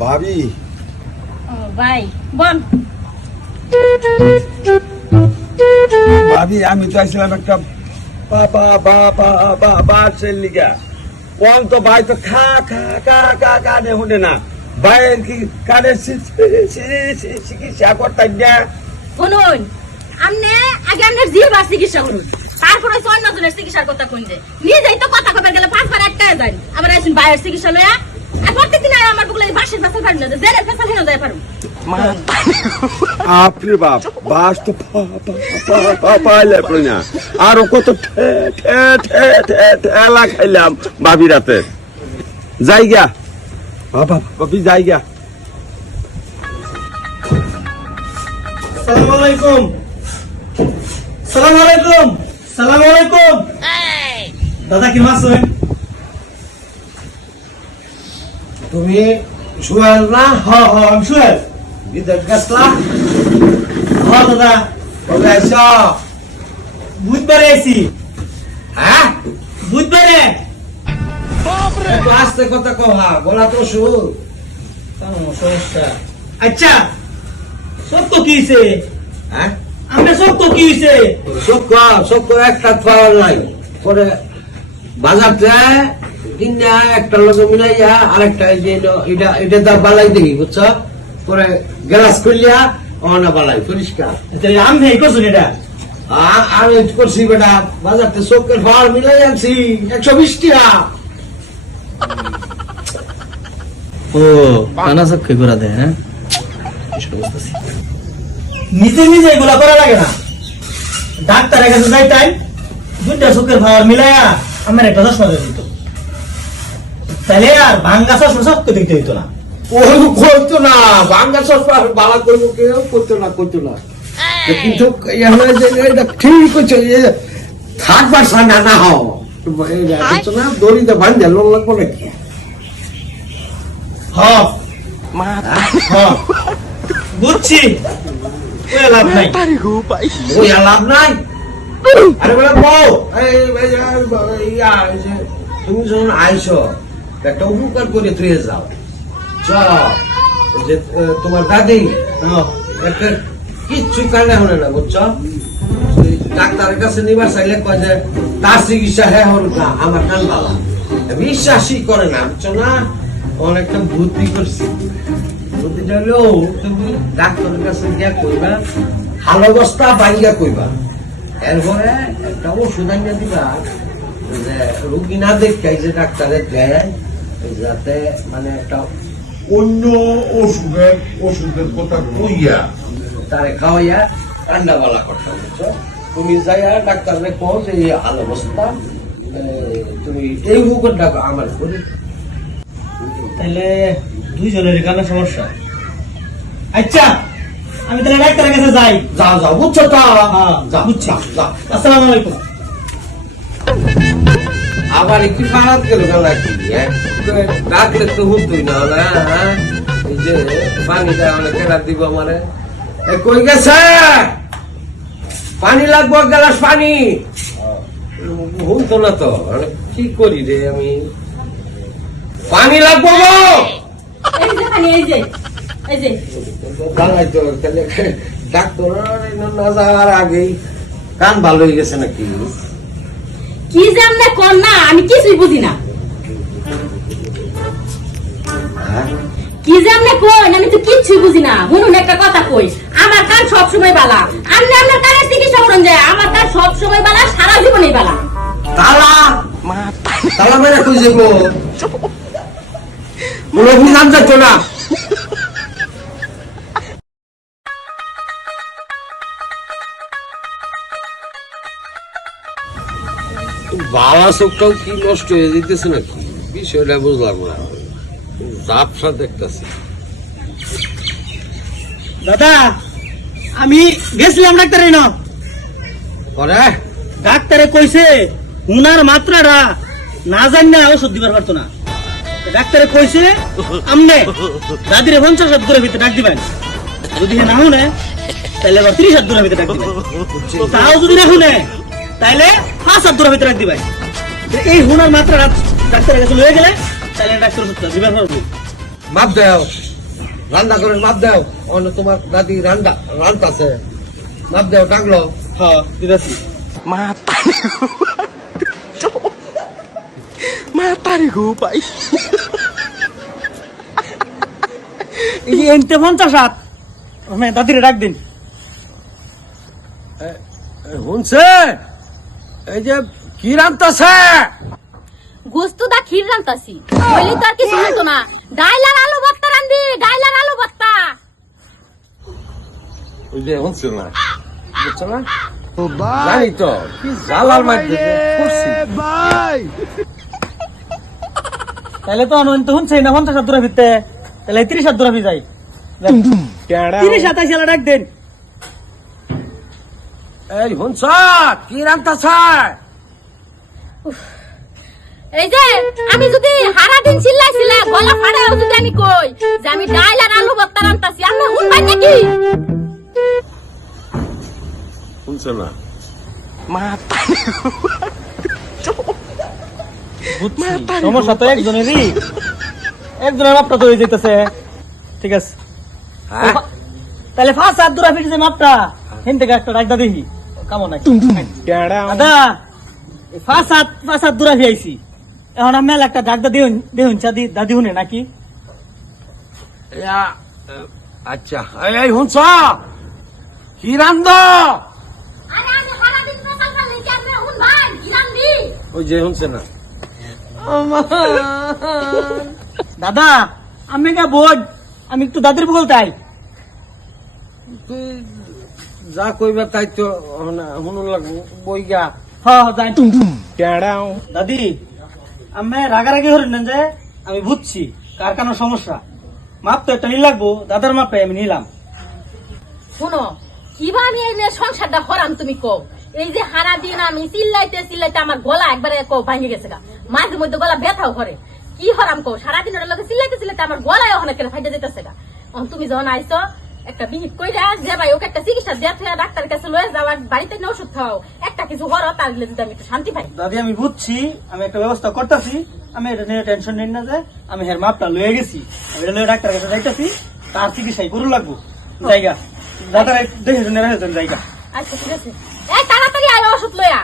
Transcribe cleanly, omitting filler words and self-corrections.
ভাবি ভাই বল। ভাবি আমি তো আসলাম একটা বাসের লিগা কোন তো ভাই তো খা খা খা খা কানে শুনে না ভাইয়ের কি কানে চিকিৎসা করতেন না। শুনুন আমনে আগে আপনার জিহ্বার চিকিৎসা করুন, তারপরে অন্য জনের চিকিৎসার কথা কইতে নিজেই তো কথা কবার গেলে 5 বার আটকায় যান, আবার আসুন ভাইয়ের চিকিৎসা লয়া আর প্রত্যেকদিন আমার বুকলে বাসের বাসা পারেন না, জেরের ফেসা হেন যায় পারুন। আপনি বাপ বাস তো পাইলে না আরো কত ঠেলা খাইলাম ভাবি রাতে যাই গা বাবা ভাবি যাই গা। সালাম আলাইকুম। সালাম আলাইকুম। সালাম আলাইকুম। দাদা কি আছেন? তুমি সুয়েল না? আমি সুয়েল। বিদেশ গেছলা? দাদা কবে আইছ? বুধবারে আইছি। হ্যাঁ বুধবারে। একটু আস্তে কথা কহা, গলা তো সুর। সমস্যা। আচ্ছা সত্য কি হইছে? হ্যাঁ আমরা সত্য কি হইছে? সব একটা পাওয়ার নাই পরে বাজারটা কিনা একটা লোক মিলাইয়া আরেকটা এটা তার বালাই দেখি বুঝছো, পরে গ্লাস খুলিয়া অনা বালাই পরিষ্কার। আমি এই করছেন এটা? আমি করছি বেটা বাজারতে চোখের পাওয়ার মিলাই আনছি 120 টাকা। ও কানা সবকে করে দেয়। হ্যাঁ নিজে নিজে এগুলা করা লাগে না, ডাক্তারের কাছে যাইতাই দুইটা চোখের ভার মিলাইয়া আমার একটা চশমা দিয়ে দিত, তাহলে আর ভাঙ্গা চশমা সব দেখতে হইতো না। ও করতো না বাঙ্গা চশমা বালা করবো কেউ করতো না কিন্তু এটা ঠিক হচ্ছে থাকবার সানা না হও না দড়িতে বান্ধে লোক লাগবো নাকি? বুঝছি লাভ নাই। ওই লাভ নাই। আরে বলে বউ তুমি যখন আইসো একটা উপকার করে তুই যাও যে তোমার দাদি একটা কিচ্ছু কানে হলে না বুঝছো, ডাক্তারের কাছে নিবার চাইলে কয় যে তার চিকিৎসা হ্যাঁ হল না আমার কান ভালো বিশ্বাসই করে না বুঝছো না। অনেকটা বুদ্ধি করছি, বুদ্ধিটা হলেও তুমি ডাক্তারের কাছে গিয়া কইবা ভালো অবস্থা বাইয়া কইবা, এরপরে একটা ওষুধ আনিয়া দিবা যে রুগী না দেখাই যে ডাক্তারের দেয় যাতে মানে একটা অন্য ওষুধের কথা কইয়া তারে খাওয়াইয়া ঠান্ডা বালা করতে বুঝছো। তুমি যাইয়া ডাক্তারে কো যে এই হাল অবস্থা তুমি এই রোগের ডাক আমার করি, তাহলে দুইজনের কানে সমস্যা। আচ্ছা আমি তাহলে ডাক্তারের কাছে যাই। যাও বুঝছো তো বুঝছি। আসসালামু আলাইকুম। আবার একটু খারাপ গেল নাকি ডাকলে তো হুতুই না হ্যাঁ এই যে পানিটা অনেক কেনা দিব আমারে কই গেছে পানি লাগবো গ্লাস পানি হুনতো না তো কি করি রে আমি পানি লাগবো ডাক্তার না যাওয়ার আগেই কান ভালো হয়ে গেছে নাকি? কি যে আমনে কোন না আমি কিছুই বুঝি না। কি যে আমনে কোন আমি তো কিচ্ছুই বুঝি না। শুনুন একটা কথা কই, আমার কান সব সময় বালা, আপনি আপনার কানের চিকিৎসা করুন যায়, আমার কান সব সময় বালা, সারা জীবনই বালা। তালা তালা মেরে কই যাবো কোনো বুঝান যাচ্ছ না। বাবা চোখটাও কি নষ্ট হয়ে যেতেছে নাকি বিষয়টা বুঝলাম না, ঝাপসা দেখতেছি। দাদা আমি গেছিলাম ডাক্তারের না, পরে ডাক্তারে কইছে হুনার মাত্রাটা না জানি না ওষুধ দিবার পারতো না। ডাক্তারে কইছে আমনে দাদিরে 50 হাত দূরের ভিতরে ডাক দিবেন, যদি না শুনে তাহলে আবার 30 হাত দূরের ভিতরে ডাক দিবেন, তাও যদি না শুনে তাহলে 5 হাত দূরের ভিতরে ডাক দিবেন। এই হুনার মাত্রাটা ডাক্তারের কাছে লয়ে গেলে তাহলে ডাক্তার ওষুধটা দিবার পারবো। মাপ দাও, রান্না করে মাপ দাও। অন্য তোমার দাদি রান্তাছে, মাপ দাও, ডাকলো। হ্যাঁ দিদাসি। এই যে এনতে 50 দাদিরে ডাক দিন। শুনছে এই যে কি রান্তাছে? গোস্ত দা ক্ষীর রান্তাছি বলি তো আর কিছু হতো না। ডাইল আর আলু ভর্তা রান্দি, ডাইল আর আলু ভর্তা। ওই যে শুনছে না, বুঝছো না? জানি তো কি জ্বালার মাঝে করছি। তাহলে তো অনন্ত শুনছে না 50 দূরে ফিরতে, তাহলে 30 দূরে ফিরে যাই। 30 ডাক দেন। এই শুনছ কি রান্তাছে? এই যে আমি যদি সারা দিন চিল্লাইছিলাম গলা ফাড়াও যদি আমি কই যে আমি ডাইল আর আলু ভর্তা রান্তাছি, আপনি শুনবেন নাকি? শুনছে না? সমস্যা তো একজনেরই, একজনের মাপটা তো হয়ে যেতেছে। ঠিক আছে, হ্যাঁ? তাহলে 5 দূরে ফিরছে মাপটা হেন থেকে একটা ডাক দেখি কেমন নাকি। দাদা 5 দূরে ফিরাইছি, এখন আমি একটা ডাক দেখুন দাদি শুনে নাকি। আচ্ছা এই শুনছ কি রান্ধ? আরে আমি সারা দিন পেছাল খালি কি আপনি শুনবেন কি রান্দি? ওই যে শুনছে না? দাদা আমি কে বোঝ, আমি একটু দাদির বল তাই। তুই যা কইবা তাই তো শুনুন লাগবো বই গা। হ্যাঁ যাই। দাদি আমি রাগারাগি হরেন না যে আমি বুঝছি কার কারণ সমস্যা। মাপ তো একটা নিয়ে লাগবো, দাদার মাপে আমি নিলাম। শুনো কিবা আমি এই নিয়ে সংসারটা হরাম তুমি কও। এই যে সারা দিন আমি চিল্লাইতে চিল্লাইতে আমার গলা একবারে ভাঙে গেছে গা, মাঝে মধ্যে গলা ব্যথাও করে। কি হরাম কও, সারাদিন ওর লোকে চিল্লাইতে চিল্লাইতে আমার গলায় ওখানে ফাইটে যেতেছে গা। তুমি যখন আইছো একটা বিহিত কইরা যে ভাই ওকে একটা চিকিৎসা দিয়ে ডাক্তারের কাছে লয়ে যাওয়ার, বাড়িতে না ওষুধ খাও, একটা কিছু করো, তার যদি আমি একটু শান্তি পাই। দাদি আমি বুঝছি, আমি একটা ব্যবস্থা করতেছি। আমি এটা নিয়ে টেনশন নিন না যে আমি হের মাপটা লয়ে গেছি, আমি এটা লয়ে ডাক্তারের কাছে যাইতেছি, তার চিকিৎসাই করু লাগবো। জায়গা দাদার দেখে শুনে রাখেন জায়গা। আচ্ছা ঠিক আছে, এই তাড়াতাড়ি আয় ওষুধ লইয়া।